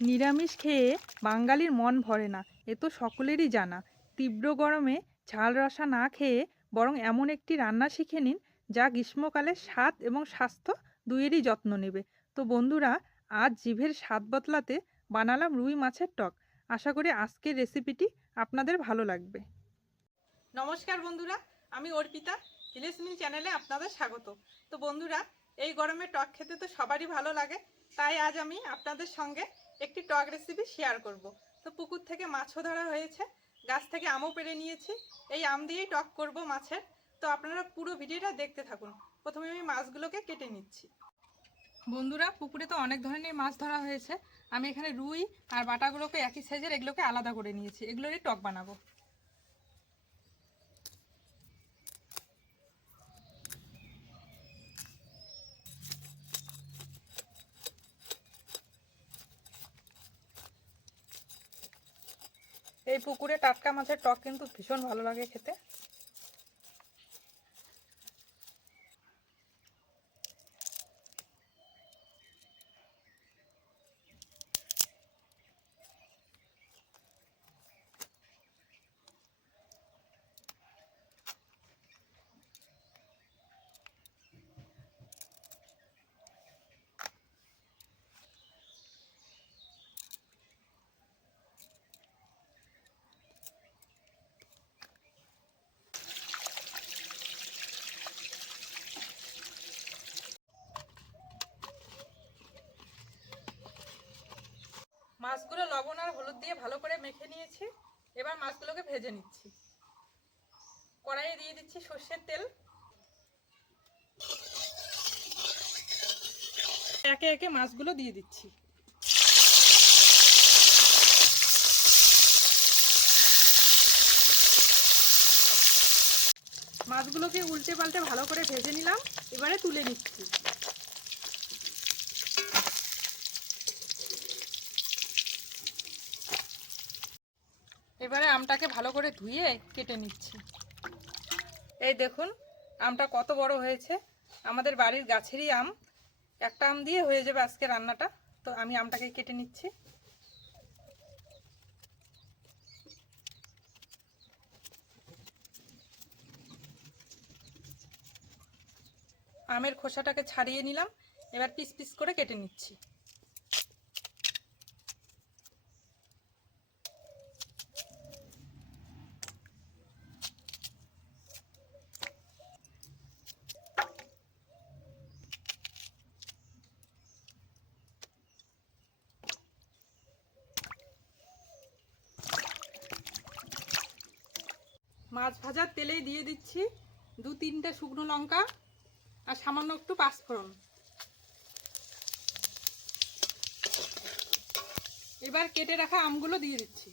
নিরামিষ খেয়ে বাঙালির মন ভরে না, এ তো সকলেরই জানা। তীব্র গরমে ঝাল রসা না খেয়ে বরং এমন একটি রান্না শিখে নিন, যা গ্রীষ্মকালে স্বাদ এবং স্বাস্থ্য দুইয়েরই যত্ন নেবে। তো বন্ধুরা, আজ জিভের স্বাদ বদলাতে বানালাম রুই মাছের টক। আশা করি আজকের রেসিপিটি আপনাদের ভালো লাগবে। নমস্কার বন্ধুরা, আমি অর্পিতা হিলেস মিল চ্যানেলে আপনাদের স্বাগত। তো বন্ধুরা, এই গরমে টক খেতে তো সবারই ভালো লাগে, তাই আজ আমি আপনাদের সঙ্গে একটি টক রেসিপি শেয়ার করব। তো পুকুর থেকে মাছও ধরা হয়েছে, গাছ থেকে আমও পেড়ে নিয়েছি। এই আম দিয়েই টক করব মাছের। তো আপনারা পুরো ভিডিওটা দেখতে থাকুন। প্রথমে আমি মাছগুলোকে কেটে নিচ্ছি। বন্ধুরা, পুকুরে তো অনেক ধরনের মাছ ধরা হয়েছে। আমি এখানে রুই আর বাটাগুলোকে একই সাইজের এগুলোকে আলাদা করে নিয়েছি। এগুলোরই টক বানাবো। এই পুকুরে টাটকা মাছের টক কিন্তু ভীষণ ভালো লাগে খেতে মাছগুলো লবণ আর হলুদ দিয়ে ভালো করে মেখে নিয়েছি। এবার মাছগুলোকে ভেজে নিচ্ছি। কড়াইয়ে দিয়ে দিচ্ছি সর্ষের তেল। একে একে মাছগুলো দিয়ে দিচ্ছি। মাছগুলোকে উল্টে পাল্টে ভালো করে ভেজে নিলাম। এবারে তুলে নিচ্ছি এবারে আমটাকে ভালো করে ধুয়ে কেটে নিচ্ছি। এই দেখুন, আমটা কত বড় হয়েছে। আমাদের বাড়ির গাছেরই আম। একটা আম দিয়ে হয়ে যাবে আজকে রান্নাটা। তো আমি আমটাকে কেটে নিচ্ছি। আমের খোসাটাকে ছাড়িয়ে নিলাম। এবার পিস পিস করে কেটে নিচ্ছি। মাছ ভাজার তেলেই দিয়ে দিচ্ছি দু তিনটে শুকনো লঙ্কা আর সামান্য একটু পাঁচফোড়ন। এবার কেটে রাখা আমগুলো দিয়ে দিচ্ছি।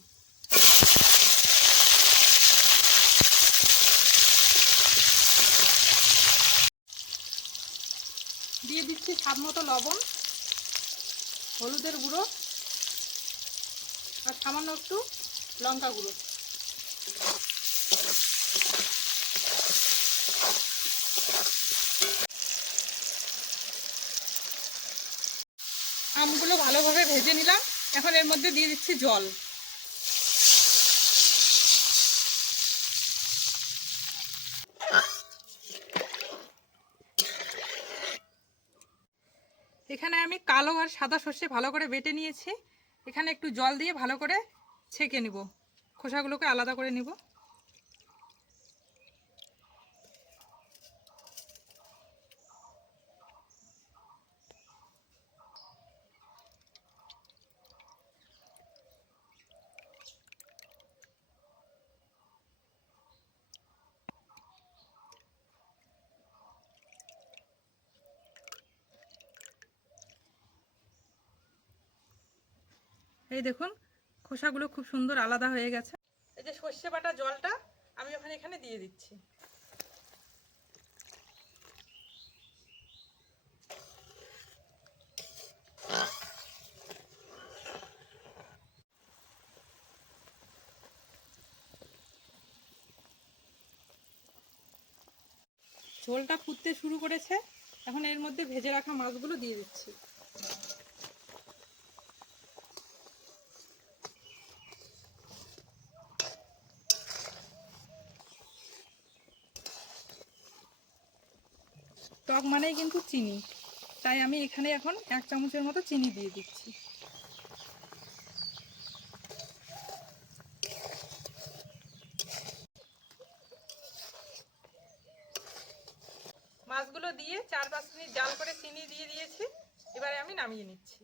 দিয়ে দিচ্ছি স্বাদ মতো লবণ, হলুদের গুঁড়ো আর সামান্য একটু লঙ্কা গুঁড়ো আমগুলো ভালোভাবে ভেজে নিলাম। এখন এর মধ্যে দিয়ে দিচ্ছি জল। এখানে আমি কালো আর সাদা সর্ষে ভালো করে বেটে নিয়েছি। এখানে একটু জল দিয়ে ভালো করে ছেঁকে নিব। খোসাগুলোকে আলাদা করে নিব। এই দেখুন, খোসাগুলো খুব সুন্দর আলাদা হয়ে গেছে। এই যে সর্ষে বাটা জলটা আমি ওখানে এখানে দিয়ে দিচ্ছি। ঝোলটা ফুটতে শুরু করেছে। এখন এর মধ্যে ভেজে রাখা মাছগুলো দিয়ে দিচ্ছি। টক মানেই কিন্তু চিনি। তাই আমি এখানে এখন এক চামচের মতো চিনি দিয়ে দিচ্ছি। মাছগুলো দিয়ে চার পাঁচ মিনিট জাল করে চিনি দিয়ে দিয়েছি। এবারে আমি নামিয়ে নিচ্ছি।